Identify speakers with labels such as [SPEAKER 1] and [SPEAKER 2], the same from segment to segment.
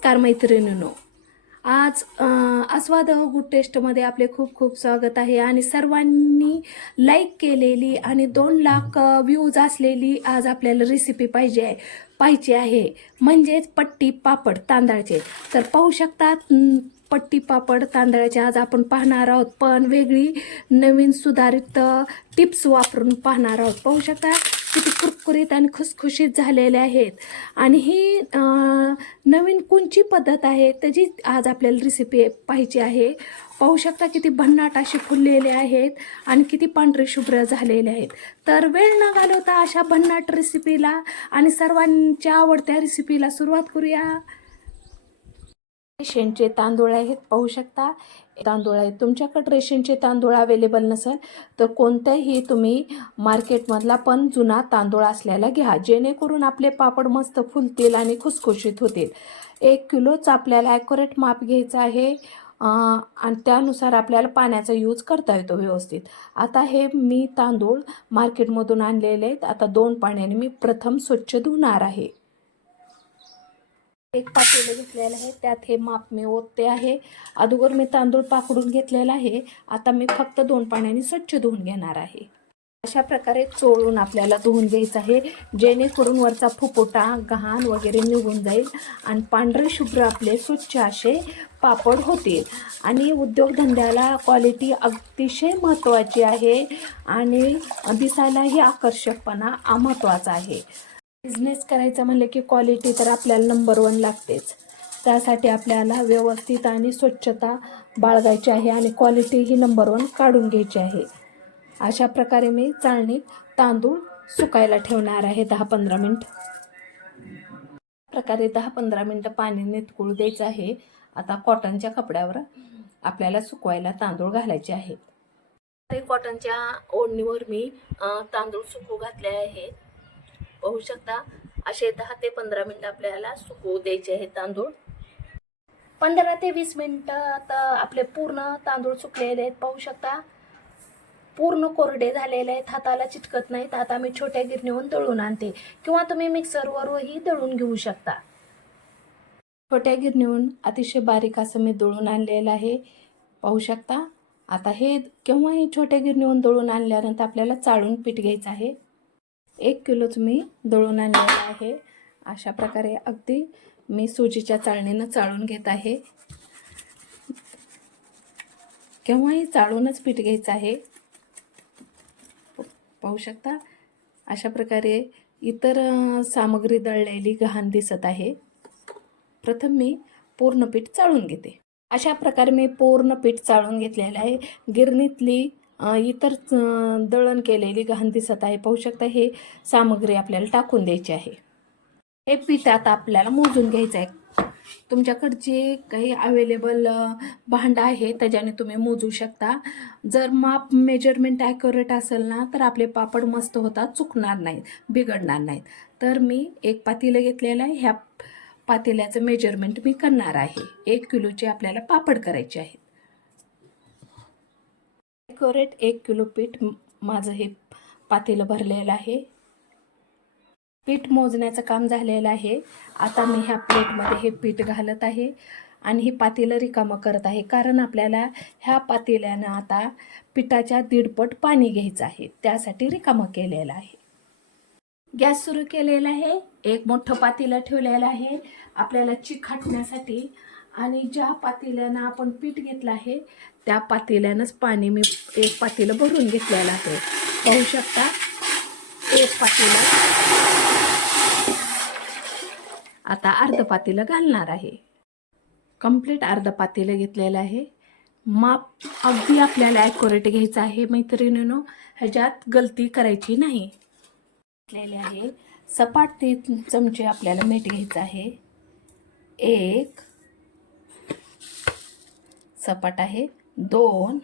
[SPEAKER 1] नमस्कार मैत्रिणींनो. आज आस्वाद गुड टेस्टमध्ये आपले खूप खूप स्वागत आहे आणि सर्वांनी लाईक केलेली आणि दोन लाख व्ह्यूज असलेली आज आपल्याला रेसिपी पाहिजे आहे पाहिजे आहे. म्हणजेच पट्टी पापड तांदळाचे. तर पाहू शकतात पट्टी पापड तांदळाचे आज आपण पाहणार आहोत. पण वेगळी नवीन सुधारित टिप्स वापरून पाहणार आहोत. पाहू शकता? किती कुरकुरीत आणि खुसखुशीत झालेले आहेत. आणि ही नवीन कोणची पद्धत आहे त्याची आज आपल्याला रेसिपी पाहिजे आहे. पाहू शकता किती भन्नाट असे फुललेले आहेत आणि किती पांढरे शुभ्र झालेले आहेत. तर वेळ न घालवता अशा भन्नाट रेसिपीला आणि सर्वांच्या आवडत्या रेसिपीला सुरुवात करूया. रेशनचे तांदूळ आहेत पाहू शकता. तांदूळ आहेत. तुमच्याकडे रेशनचे तांदूळ अवेलेबल नसेल तर कोणत्याही तुम्ही मार्केटमधला पण जुना तांदूळ असलेला घ्या. जेणेकरून आपले पापड मस्त फुलतील आणि खुसखुशीत होतील. एक किलोच आपल्याला ॲक्युरेट माप घ्यायचं आहे आणि त्यानुसार आपल्याला पाण्याचा यूज करता येतो व्यवस्थित. आता हे मी तांदूळ मार्केटमधून आणलेले आहेत. आता दोन पाण्याने मी प्रथम स्वच्छ धुणार आहे. एक पातेलं घेतलेलं आहे त्यात हे माप मी ओतते आहे. अगोदर मी तांदूळ पाकडून घेतलेला आहे. आता मी फक्त दोन पाण्याने स्वच्छ धुवून घेणार आहे. अशा प्रकारे चोळून आपल्याला धुवून घ्यायचं आहे जेणेकरून वरचा फुपोटा घाण वगैरे निघून जाईल आणि पांढरे शुभ्र आपले स्वच्छ असे पापड होतील. आणि उद्योगधंद्याला क्वालिटी अतिशय महत्त्वाची आहे आणि दिसायलाही आकर्षकपणा महत्त्वाचा आहे. बिझनेस करायचं म्हणलं की क्वालिटी तर आपल्याला नंबर वन लागतेच. त्यासाठी आपल्याला व्यवस्थित आणि स्वच्छता बाळगायची आहे आणि क्वालिटी ही नंबर वन काढून घ्यायची आहे. अशा प्रकारे मी चाळणीत तांदूळ सुकायला ठेवणार आहे दहा पंधरा मिनिट. प्रकारे दहा पंधरा मिनटं पाणी नितकूळ द्यायचं आहे. आता कॉटनच्या कपड्यावर आपल्याला सुकवायला तांदूळ घालायचे आहेत ते कॉटनच्या ओढणीवर मी तांदूळ सुकू घातले आहेत पाहू शकता. असे दहा ते पंधरा मिनटं आपल्याला सुकवू द्यायचे आहेत तांदूळ. पंधरा ते वीस मिनटात आपले पूर्ण तांदूळ सुकलेले आहेत पाहू शकता. पूर्ण कोरडे झालेले आहेत हाताला चिटकत नाहीत. आता मी छोट्या गिरणीहून दळून आणते. किंवा तुम्ही मिक्सरवरही दळून घेऊ शकता. छोट्या गिरणीहून अतिशय बारीक असं मी दळून आणलेलं आहे. पाहू शकता. आता हे केव्हाही छोट्या गिरणीहून दळून आणल्यानंतर आपल्याला चाळून पीठ घ्यायचं आहे. एक किलोच मी दळून आणलेला आहे. अशा प्रकारे अगदी मी सुजीच्या चाळणीनं चाळून घेत आहे. केव्हाही चाळूनच पीठ घ्यायचं आहे. पाहू शकता? अशा प्रकारे इतर सामग्री दळलेली गहाण दिसत आहे. प्रथम मी पूर्ण पीठ चाळून घेते. अशा प्रकारे मी पूर्ण पीठ चाळून घेतलेलं आहे. गिरणीतली इतर दळण केलेली घाण दिसत आहे. पाहू शकता हे सामग्री आपल्याला टाकून द्यायची आहे. हे पीठ आता आपल्याला मोजून घ्यायचं आहे. तुमच्याकडे जे काही अवेलेबल भांडं आहे त्याच्याने तुम्ही मोजू शकता. जर माप मेजरमेंट ॲक्युरेट असेल ना तर आपले पापड मस्त होतात चुकणार नाहीत बिघडणार नाहीत. तर मी एक पातेलं घेतलेलं आहे. ह्या पातेल्याचं मेजरमेंट मी करणार आहे. एक किलोचे आपल्याला पापड करायचे आहेत. ॲक्युरेट एक किलो पीठ माझं हे पातेलं भरलेलं आहे. पीठ मोजण्याचं काम झालेलं आहे. आता मी ह्या प्लेटमध्ये हे पीठ घालत आहे आणि ही पातेलं रिकामं करत आहे. कारण आपल्याला ह्या पातेल्यानं आता पिठाच्या दीडपट पाणी घ्यायचं आहे. त्यासाठी रिकामं केलेलं आहे. गॅस सुरू केलेला आहे. एक मोठं पातेलं ठेवलेलं आहे. आपल्याला चिकटण्यासाठी आणि ज्या पातेल्यानं आपण पीठ घेतलं आहे त्या पातेल्यानंच पाणी मी एक पातेलं भरून घेतलेलं आहे. पाहू शकता एक पातेलं. आता अर्ध पातेलं घालणार आहे. कंप्लीट अर्ध पातेलं घेतलेलं आहे. माप अगदी आपल्याला ॲक्युरेट घ्यायचं आहे मैत्रिणीनो. ह्याच्यात गलती करायची नाही. घेतलेले आहे. सपाट ते चमचे आपल्याला मीठ घ्यायचं आहे. एक सपाट आहे. दोन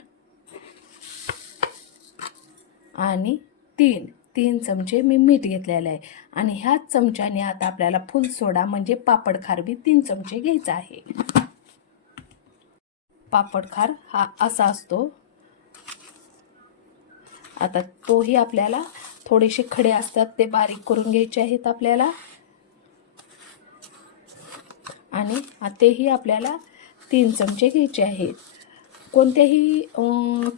[SPEAKER 1] आणि तीन. तीन चमचे मी मीठ घेतलेलं आहे. आणि ह्याच चमच्याने आता आपल्याला फुल सोडा म्हणजे पापड खार बी तीन चमचे घ्यायचा आहे. पापड खार हा असा असतो. आता तोही आपल्याला थोडेसे खडे असतात ते बारीक करून घ्यायचे आहेत आपल्याला. आणि तेही आपल्याला तीन चमचे घ्यायचे आहेत. कोणत्याही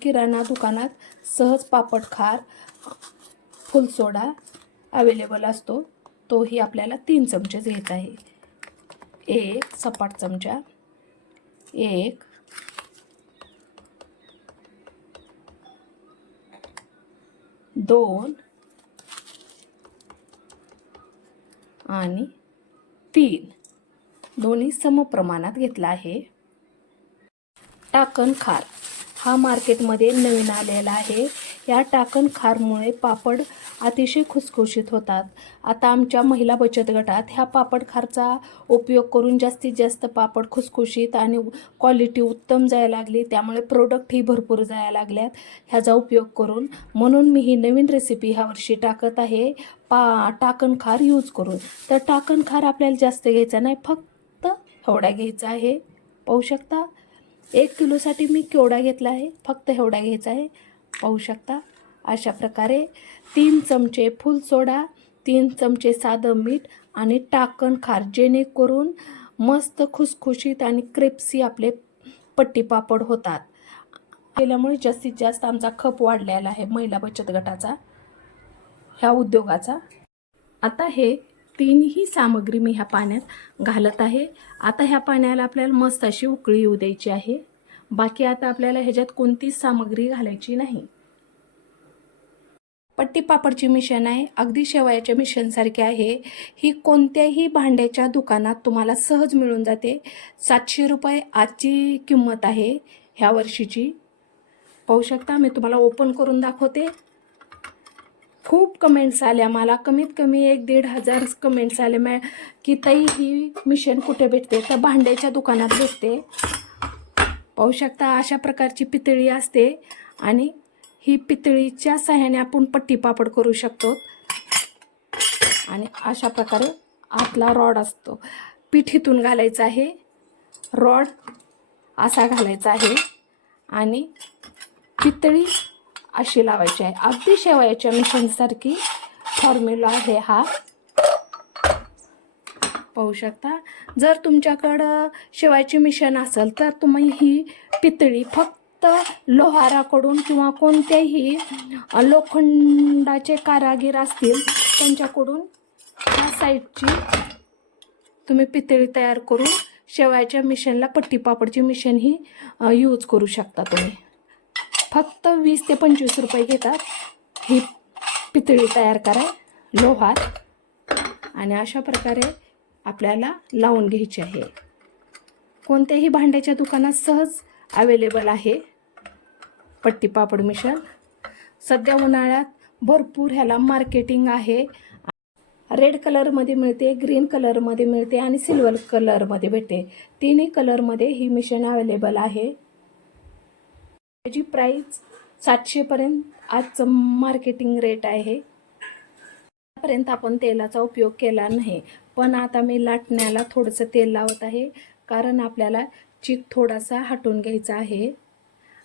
[SPEAKER 1] किराणा दुकानात सहज पापड खार फुलसोडा अवेलेबल असतो तोही आपल्याला तीन चमचेच घ्यायचा आहे. एक सपाट चमचा. एक दोन आणि तीन. दोन्ही समप्रमाणात घेतला आहे. टाकण खार. हा मार्केटमध्ये नवीन आलेला आहे. या टाकण खारमुळे पापड अतिशय खुसखुशीत होतात. आता आमच्या महिला बचत गटात ह्या पापड खारचा उपयोग करून जास्तीत जास्त पापड खुसखुशीत आणि क्वालिटी उत्तम जायला लागली. त्यामुळे प्रोडक्टही भरपूर जायला लागल्यात. ह्याचा उपयोग करून. म्हणून मी ही नवीन रेसिपी ह्या वर्षी टाकत आहे. पा टाकण खार यूज करून. तर टाकण खार आपल्याला जास्त घ्यायचा नाही. फक्त एवढा घ्यायचा आहे. पाहू शकता? एक किलोसाठी मी केवढा घेतला आहे? फक्त एवढा घ्यायचा आहे? पाहू शकता. अशा प्रकारे तीन चमचे फुल सोडा तीन चमचे साधं मीठ आणि टाकण खार. जेणेकरून मस्त खुसखुशीत आणि क्रेप्सी आपले पट्टी पापड होतात. केल्यामुळे जास्तीत जास्त आमचा खप वाढलेला आहे महिला बचत गटाचा ह्या उद्योगाचा. आता हे तीनही सामग्री मी ह्या पाण्यात घालत आहे. आता ह्या पाण्याला आपल्याला मस्त अशी उकळी येऊ द्यायची आहे. बाकी आता आपल्याला ह्याच्यात कोणतीच सामग्री घालायची नाही. पट्टी पापडची मिशन आहे. अगदी शेवयाच्या मिशनसारखी आहे. ही कोणत्याही भांड्याच्या दुकानात तुम्हाला सहज मिळून जाते. सातशे रुपये आजची किंमत आहे ह्या वर्षीची. पाहू शकता मी तुम्हाला ओपन करून दाखवते. खूप कमेंट्स आल्या मला. कमीत कमी एक दीड हजार कमेंट्स आले. मॅ की ताई ही मिशन कुठे भेटते? तर भांड्याच्या दुकानात भेटते. पाहू शकता अशा प्रकारची पितळी असते. आणि ही पितळीच्या सहाय्याने आपण पट्टी पापड करू शकतो. आणि अशा प्रकारे आतला रॉड असतो. पिठीतून घालायचा आहे. रॉड असा घालायचा आहे. आणि पितळी अशी लावायची आहे. अगदी शेवयाच्या मिशनसारखी फॉर्म्युला आहे हा. पाहू शकता? जर तुमच्याकडं शेवायची मिशन असेल तर तुम्ही ही पितळी फक्त लोहाराकडून किंवा कोणत्याही लोखंडाचे कारागीर असतील त्यांच्याकडून ह्या साईडची तुम्ही पितळी तयार करून शेवायच्या मिशनला पट्टी पापडची मिशन ही यूज करू शकता तुम्ही. फक्त वीस ते पंचवीस रुपये घेतात. ही पितळी तयार करा. लोहार आणि अशा प्रकारे आपल्याला लावून घ्यायची आहे. कोणत्याही भांड्याच्या दुकानात सहज अवेलेबल आहे. पट्टी पापड मिशन सध्या उन्हाळ्यात भरपूर ह्याला मार्केटिंग आहे. रेड कलरमध्ये मिळते ग्रीन कलरमध्ये मिळते आणि सिल्वर कलरमध्ये भेटते. तिन्ही कलरमध्ये ही मिशन अवेलेबल आहे. त्याची प्राईस सातशेपर्यंत आजचं मार्केटिंग रेट आहे आतापर्यंत आपण तेलाचा उपयोग केला नाही. पण आता मी लाटण्याला थोडंसं तेल लावत आहे कारण आपल्याला चिक थोडासा हटवून घ्यायचा आहे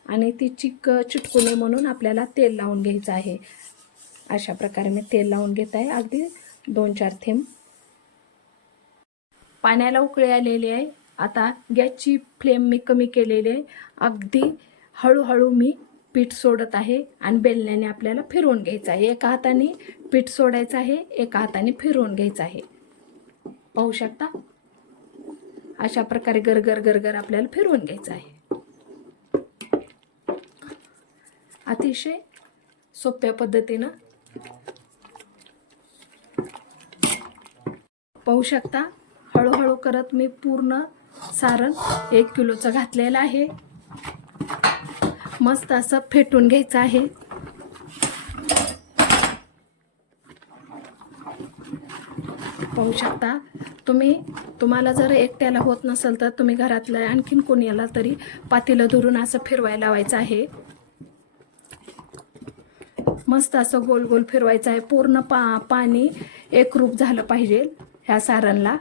[SPEAKER 1] आणि ती चिक चिटकू नये म्हणून आपल्याला तेल लावून घ्यायचं आहे. अशा प्रकारे मी तेल लावून घेत आहे. अगदी दोन चार थेंब. पाण्याला उकळी आलेली आहे. आता गॅसची फ्लेम मी कमी केलेली आहे. अगदी हळूहळू मी पीठ सोडत आहे आणि बेलण्याने आपल्याला फिरवून घ्यायचं आहे. एका हाताने पीठ सोडायचं आहे एका हाताने फिरवून घ्यायचं आहे. पाहू शकता? अशा प्रकारे गरगर गरगर आपल्याला फिरवून घ्यायचं आहे. अतिशय सोप्या पद्धतीनं पाहू शकता? हळूहळू करत मी पूर्ण सारण एक किलोचं घातलेलं आहे. मस्त असं फेटून घ्यायचं आहे. पाहू शकता तुम्ही तुम्हाला जर एकट्याला होत नसेल तर तुम्ही घरातलं आणखीन कोणी आला तरी पातीला धरून असं फिरवायला लावायचं आहे. मस्त असं गोल गोल फिरवायचं आहे. पूर्ण पा पाणी एकरूप झालं पाहिजे ह्या सारणला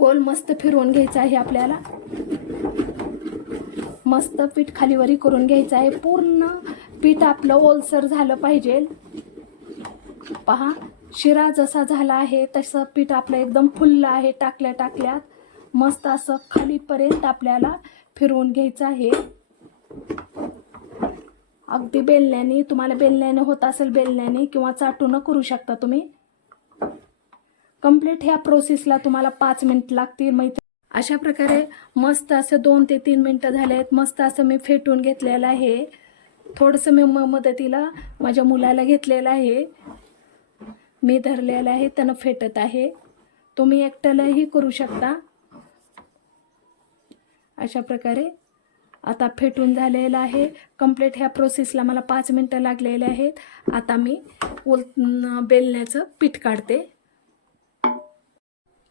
[SPEAKER 1] गोल मस्त फिरवून घ्यायचं आहे आपल्याला. मस्त पीठ खालीवरी करून घ्यायचं आहे. पूर्ण पीठ आपलं ओलसर झालं पाहिजे. पहा शिरा जसा झाला आहे तसं पीठ आपलं एकदम फुललं आहे टाकल्या टाकल्यात. मस्त असं खालीपर्यंत आपल्याला फिरवून घ्यायचं आहे. अगदी बेलण्याने तुम्हाला बेलण्याने होत असेल बेलण्याने किंवा चाटून करू शकता तुम्ही. कंप्लीट ह्या प्रोसेसला तुम्हाला पाच मिनिट लागतील मैत्री. अशा प्रकारे मस्त असं दोन ते तीन मिनटं झाले आहेत मस्त असं मी फेटून घेतलेलं आहे. थोडंसं मी म मदतीला माझ्या मुलाला घेतलेलं आहे. मी धरलेलं आहे त्यानं फेटत आहे. तुम्ही एकट्यालाही करू शकता. अशा प्रकारे आता फेटून झालेलं आहे. कंप्लीट ह्या प्रोसेसला मला पाच मिनटं लागलेले आहेत. आता मी उल बेलण्याचं पीठ काढते.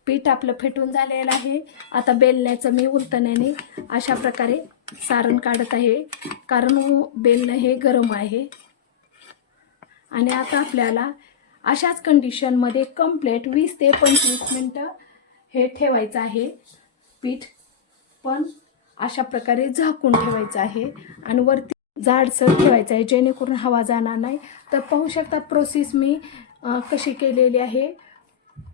[SPEAKER 1] पीठ आपलं फेटून झालेलं आहे. आता बेलण्याचं मी उलतण्याने अशा प्रकारे सारण काढत आहे. कारण हो, बेलणं हे गरम आहे. आणि आता आपल्याला अशाच कंडिशनमध्ये कम्प्लेट वीस ते पंचवीस मिनटं हे ठेवायचं आहे. पीठ पण अशा प्रकारे झाकून ठेवायचं आहे. आणि वरती जाडसर ठेवायचं आहे. जेणेकरून हवा जाणार नाही. तर पाहू शकता प्रोसेस मी कशी केलेली आहे.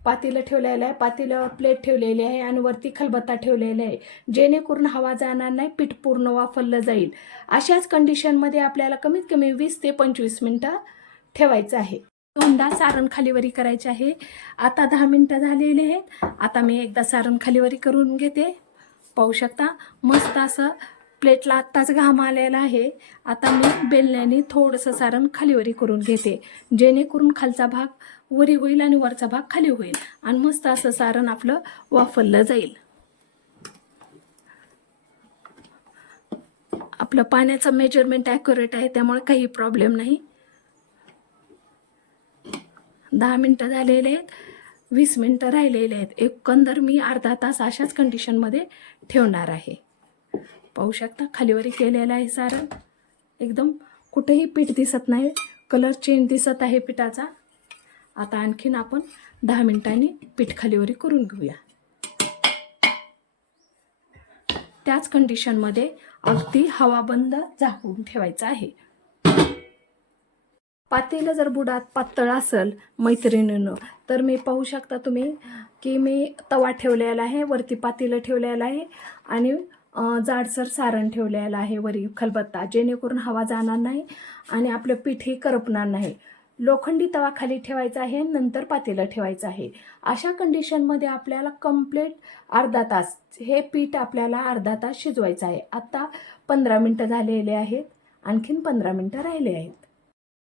[SPEAKER 1] पातेलं ठेवलेलं आहे. पातेल्यावर प्लेट ठेवलेली आहे आणि वरती खलबत्ता ठेवलेला आहे. जेणेकरून हवा जाणार नाही पीठ पूर्ण वाफरलं जाईल. अशाच कंडिशनमध्ये आपल्याला कमीत कमी वीस ते पंचवीस मिनटं ठेवायचं आहे. दोनदा सारण खालीवरी करायचे आहे. आता दहा मिनटं झालेली आहेत. आता मी एकदा सारण खालीवरी करून घेते. पाहू शकता मस्त असं प्लेटला आत्ताच घाम आलेला आहे. आता मी बेलण्याने थोडंसं सारण खालीवरी करून घेते. जेणेकरून खालचा भाग वरी होईल आणि वरचा भाग खाली होईल. आणि मस्त असं सारण आपलं वाफरलं जाईल. आपलं पाण्याचं मेजरमेंट ॲक्युरेट आहे त्यामुळे काही प्रॉब्लेम नाही. दहा मिनटं झालेले आहेत वीस मिनटं राहिलेले आहेत. एकंदर मी अर्धा तास अशाच कंडिशनमध्ये ठेवणार आहे. पाहू शकता खालीवरी केलेलं आहे सारण. एकदम कुठेही पीठ दिसत नाही. कलर चेंज दिसत आहे पिठाचा. आता आणखीन आपण दहा मिनिटांनी पीठ खालीवरी करून घेऊया. त्याच कंडिशनमध्ये अगदी हवा बंद झाकून ठेवायचं आहे. पातेलं जर बुडात पातळ असेल मैत्रिणीनं तर मी पाहू शकता तुम्ही की मी तवा ठेवलेला आहे वरती पातेलं ठेवलेलं आहे आणि जाडसर सारण ठेवलेलं आहे वरी खलबत्ता जेणेकरून हवा जाणार नाही आणि आपलं पीठही करपणार नाही. लोखंडी तवा खाली ठेवायचा आहे नंतर पातेलं ठेवायचं आहे. अशा कंडिशनमध्ये आपल्याला कंप्लीट अर्धा तास हे पीठ आपल्याला अर्धा तास शिजवायचं आहे. आत्ता पंधरा मिनटं झालेले आहेत आणखीन पंधरा मिनटं राहिले आहेत.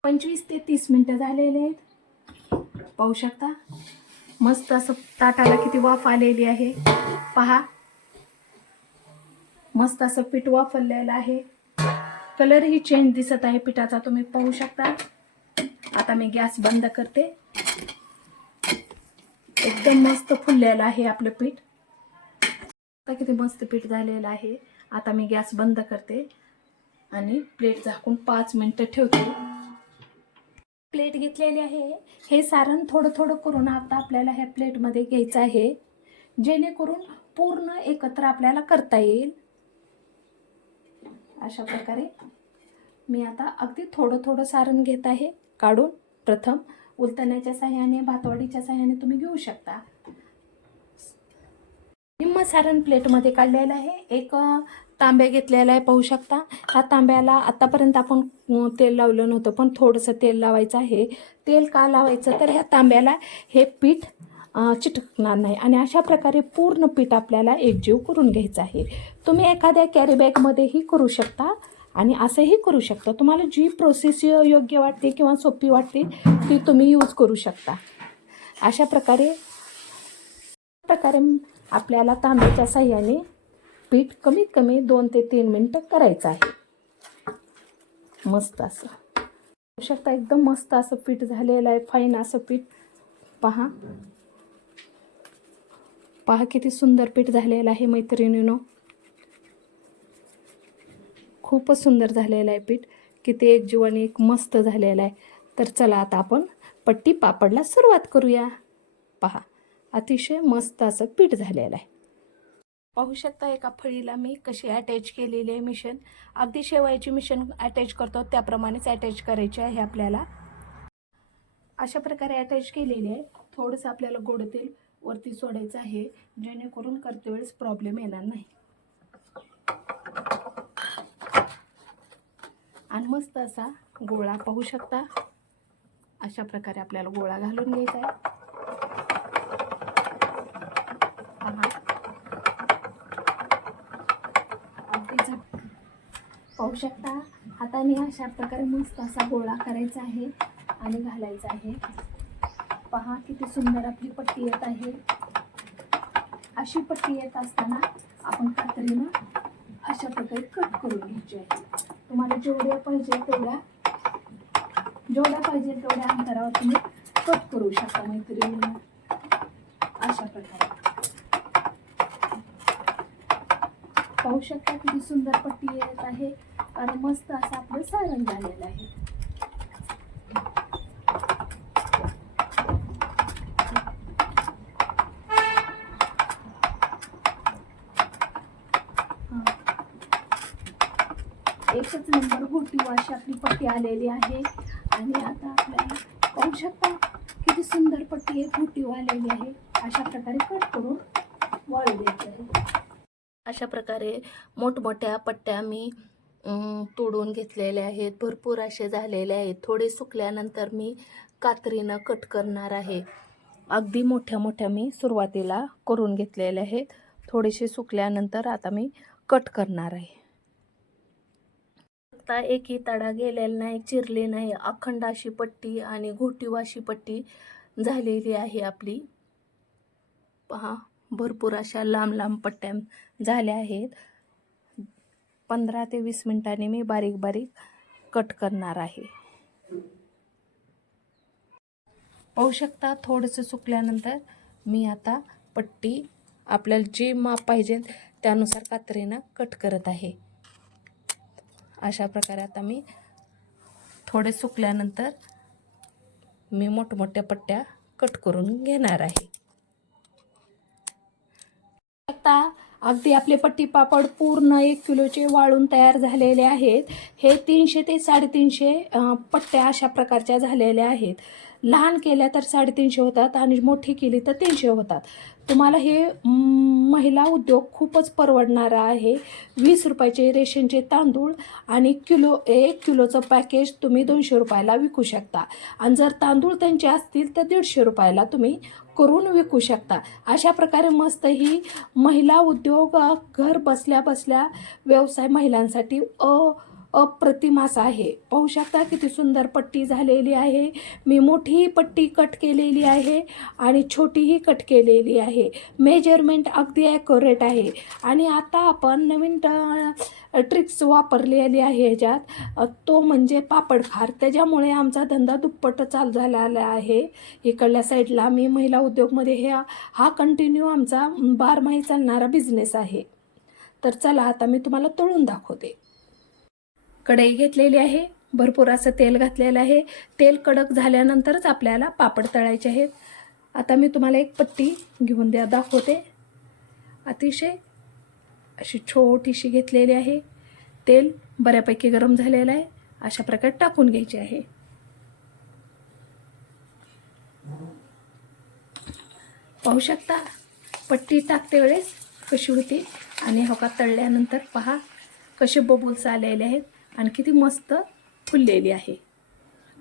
[SPEAKER 1] पंचवीस ते तीस मिनटं झालेले आहेत. पाहू शकता? मस्त असं ताटाला किती वाफ आलेली आहे. पहा. मस्त असं पीठ वाफरलेलं आहे. कलरही चेंज दिसत आहे पिठाचा. तुम्ही पाहू शकता. आता मी गॅस बंद करते. एकदम मस्त फुललेलं आहे आपलं पीठ. आता किती मस्त पीठ झालेलं आहे. आता मी गॅस बंद करते आणि प्लेट झाकून पाच मिनटं ठेवते. प्लेट घेतलेली आहे. हे सारण थोडं थोडं करून आता आपल्याला ह्या प्लेटमध्ये घ्यायचं आहे. जेणेकरून पूर्ण एकत्र आपल्याला करता येईल. अशा प्रकारे मी आता अगदी थोडं थोडं सारण घेत आहे. काढून प्रथम उलतण्याच्या साह्याने भातवाडीच्या साह्याने तुम्ही घेऊ शकता. निम्म सारण प्लेटमध्ये काढलेलं आहे. एक तांब्या घेतलेला आहे पाहू शकता. ह्या तांब्याला आत्तापर्यंत आपण तेल लावलं नव्हतं पण थोडंसं तेल लावायचं आहे. तेल का लावायचं? तर ह्या तांब्याला हे पीठ चिटकणार नाही आणि अशा प्रकारे पूर्ण पीठ आपल्याला एकजीव करून घ्यायचं आहे. तुम्ही एखाद्या कॅरीबॅगमध्येही करू शकता. आणि असंही करू शकता. तुम्हाला जी प्रोसेस योग्य वाटते किंवा सोपी वाटते ती तुम्ही यूज करू शकता. अशा प्रकारे प्रकारे आपल्याला तांब्याच्या साह्याने पीठ कमीत कमी दोन ते तीन मिनटं करायचं आहे. मस्त असं. करू शकता एकदम मस्त असं पीठ झालेलं आहे. फाईन असं पीठ. पहा. पहा किती सुंदर पीठ झालेलं आहे मैत्रिणीनो. खूपच सुंदर झालेलं आहे पीठ. की ते एक जीवाने एक मस्त झालेलं आहे. तर चला आता आपण पट्टी पापडला सुरुवात करूया. पहा अतिशय मस्त असं पीठ झालेलं आहे. पाहू शकता एका फळीला मी कशी अटॅच केलेली आहे मिशन अगदी शेवायची मिशन अटॅच करतो त्याप्रमाणेच अटॅच करायची आहे आपल्याला. अशा प्रकारे अटॅच केलेली आहे. थोडंसं आपल्याला गोड तेल वरती सोडायचं आहे जेणेकरून करते वेळेस प्रॉब्लेम येणार नाही. आणि मस्त असा गोळा पाहू शकता. अशा प्रकारे आपल्याला गोळा घालून घ्यायचा आहे. पहा. पाहू शकता. हाताने अशा प्रकारे मस्त असा गोळा करायचा आहे आणि घालायचा आहे. पहा किती सुंदर आपली पट्टी येत आहे. अशी पट्टी येत असताना आपण कात्रीनं अशा प्रकारे कट करून घ्यायची आहे. तुम्हाला जेवढ्या पाहिजे तेवढ्या जेवढ्या पाहिजे तेवढ्या अंतरावर तुम्ही कट करू शकता मैत्रिणी. अशा प्रकारे. पाहू शकता किती सुंदर पट्टी येत आहे आणि मस्त असं आपलं सारण झालेलं आहे. अशी आपली पट्टी आलेली आहे. आणि आता आपल्याला पाहू शकता किती सुंदर पट्टी आहे फुटीव आलेली आहे. अशा प्रकारे कट करून वाळू द्यायचं आहे. अशा प्रकारे मोठमोठ्या पट्ट्या मी तोडून घेतलेल्या आहेत. भरपूर असे झालेले आहेत. थोडे सुकल्यानंतर मी कात्रीनं कट करणार आहे. अगदी मोठ्या मोठ्या मी सुरुवातीला करून घेतलेले आहेत. थोडेसे सुकल्यानंतर आता मी कट करणार आहे. शकता एकही तडा गेलेला नाही चिरले नाही. अखंड अशी पट्टी आणि घोटीवाशी पट्टी झालेली आहे आपली. पहा भरपूर अशा लांब लांब पट्ट्या झाल्या आहेत. पंधरा ते वीस मिनिटांनी मी बारीक बारीक कट करणार आहे. पाहू शकता थोडंसं सुकल्यानंतर मी आता पट्टी आपल्याला जे माप पाहिजे त्यानुसार कात्रीनं कट करत आहे. अशा प्रकारे आता मी थोडे सुकल्यानंतर मी मोठमोठ्या पट्ट्या कट करून घेणार आहे. आता अगदी आपले पट्टी पापड पूर्ण एक किलोचे वाळून तयार झालेले आहेत. हे तीनशे ते साडेतीनशे पट्ट्या अशा प्रकारच्या झालेल्या आहेत. लहान केल्या तर साडेतीनशे होतात आणि मोठी केली तर तीनशे होतात. तुम्हाला हे महिला उद्योग खूपच परवडणारा आहे. वीस रुपयाचे रेशनचे तांदूळ आणि किलो एक किलोचं पॅकेज तुम्ही दोनशे रुपयाला विकू शकता. आणि जर तांदूळ त्यांचे असतील तर दीडशे रुपयाला तुम्ही करून विकू शकता. अशा प्रकारे मस्त ही महिला उद्योग घर बसल्या बसल्या व्यवसाय महिलांसाठी अ अप्रतिम असा आहे. पाहू शकता किती सुंदर पट्टी झालेली आहे. मी मोठीही पट्टी कट केलेली आहे आणि छोटीही कट केलेली आहे. मेजरमेंट अगदी ॲक्युरेट आहे. आणि आता आपण नवीन ट्रिक्स वापरलेली आहे ह्याच्यात. तो म्हणजे पापडखार त्याच्यामुळे आमचा धंदा दुप्पट चालू झालेला आहे. इकडल्या साईडला मी महिला उद्योगमध्ये हे हा कंटिन्यू आमचा बारमाही चालणारा बिझनेस आहे. तर चला आता मी तुम्हाला तळून दाखवते. कढई घेतलेली आहे भरपूर असं तेल घातलेलं आहे. तेल कडक झाल्यानंतरच आपल्याला पापड तळायचे आहेत. आता मी तुम्हाला एक पट्टी घेऊन द्या दाखवते. अतिशय अशी छोटीशी घेतलेली आहे. तेल बऱ्यापैकी गरम झालेलं आहे. अशा प्रकारे टाकून घ्यायचे आहे. पाहू शकता पट्टी टाकते वेळेस कशी होती आणि हका तळल्यानंतर पहा कसे बबुल्स आलेले आहेत. आणि किती मस्त फुललेली आहे.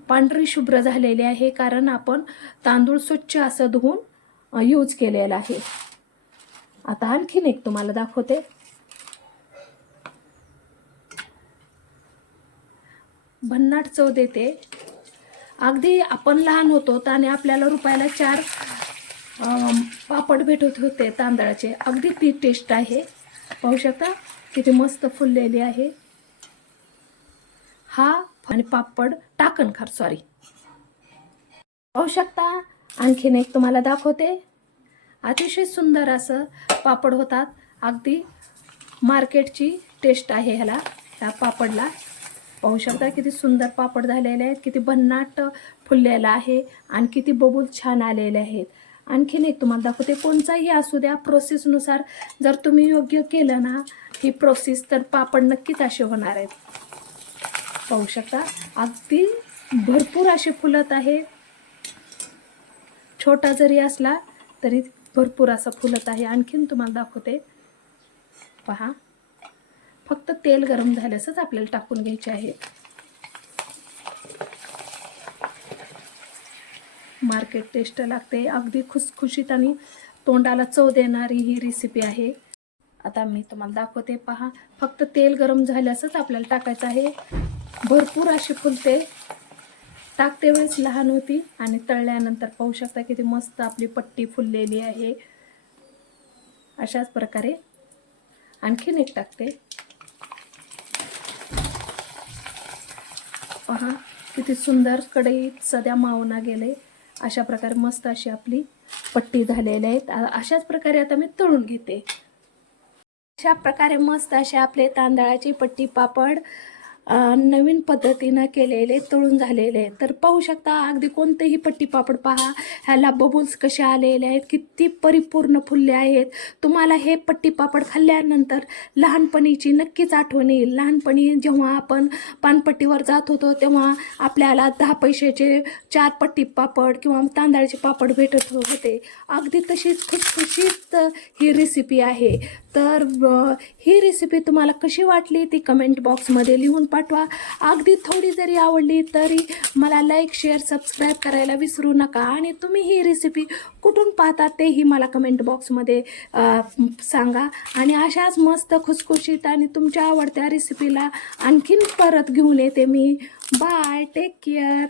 [SPEAKER 1] पांढरी शुभ्र झालेली आहे कारण आपण तांदूळ स्वच्छ असं धुवून यूज केलेला आहे. आता आणखीन एक तुम्हाला दाखवते. भन्नाट चव देते. अगदी आपण लहान होतो आणि आपल्याला रुपयाला चार पापड भेटत होते तांदळाचे. अगदी ती टेस्ट आहे. पाहू शकता किती मस्त फुललेली आहे. हा आणि पापड टाकण खार सॉरी पाहू शकता? आणखीन एक तुम्हाला दाखवते. अतिशय सुंदर असं पापड होतात. अगदी मार्केटची टेस्ट आहे ह्याला त्या पापडला. पाहू शकता किती सुंदर पापड झालेले आहेत किती भन्नाट फुललेला आहे आणि किती बबूल छान आलेले आहेत. आणखीन एक तुम्हाला दाखवते कोणताही असू द्या प्रोसेसनुसार जर तुम्ही योग्य केलं ना ही प्रोसेस तर पापड नक्कीच असे होणार आहेत. पाहू शकता. अगदी भरपूर असे फुलत आहे छोटा जरी असला तरी भरपूर असा फुलत आहे. आणखीन तुम्हाला दाखवते. पहा. फक्त तेल गरम झाल्यासच आपल्याला टाकून घ्यायचे आहे. मार्केट टेस्ट लागते. अगदी खुसखुशीत आणि तोंडाला चव देणारी ही रेसिपी आहे. आता मी तुम्हाला दाखवते. पहा. फक्त तेल गरम झाल्यासच आपल्याला टाकायचं आहे. भरपूर अशी फुलते. टाकते वेळेस लहान होती आणि तळल्यानंतर पाहू शकता किती मस्त आपली पट्टी फुललेली आहे. अशाच प्रकारे आणखीन एक टाकते. पहा किती सुंदर कढईत सध्या मावना गेले. अशा प्रकारे मस्त अशी आपली पट्टी झालेली आहेत. अशाच प्रकारे आता मी तळून घेते. अशा प्रकारे मस्त असे आपले तांदळाची पट्टी पापड नवीन पद्धतीनं केलेले तळून झालेले. आहेत तर पाहू शकता अगदी कोणतेही पट्टी पापड पहा. ह्याला बबुल्स कसे आलेले आहेत किती परिपूर्ण फुलले आहेत. तुम्हाला हे पट्टी पापड खाल्ल्यानंतर लहानपणीची नक्कीच आठवण येईल. लहानपणी जेव्हा आपण पानपट्टीवर जात होतो तेव्हा आपल्याला दहा पैशाचे चार पट्टी पापड किंवा तांदळाचे पापड भेटत होते. अगदी तशीच खुशखुशीत ही रेसिपी आहे. तर ही रेसिपी तुम्हाला कशी वाटली ती कमेंट बॉक्समध्ये लिहून पाठवा. अगदी थोडी जरी आवडली तरी मला लाईक शेअर सबस्क्राईब करायला विसरू नका. आणि तुम्ही ही रेसिपी कुठून पाहता तेही मला कमेंट बॉक्समध्ये सांगा. आणि अशाच मस्त खुसखुशीत आणि तुमच्या आवडत्या रेसिपीला आणखीन परत घेऊन येते मी. Bye take care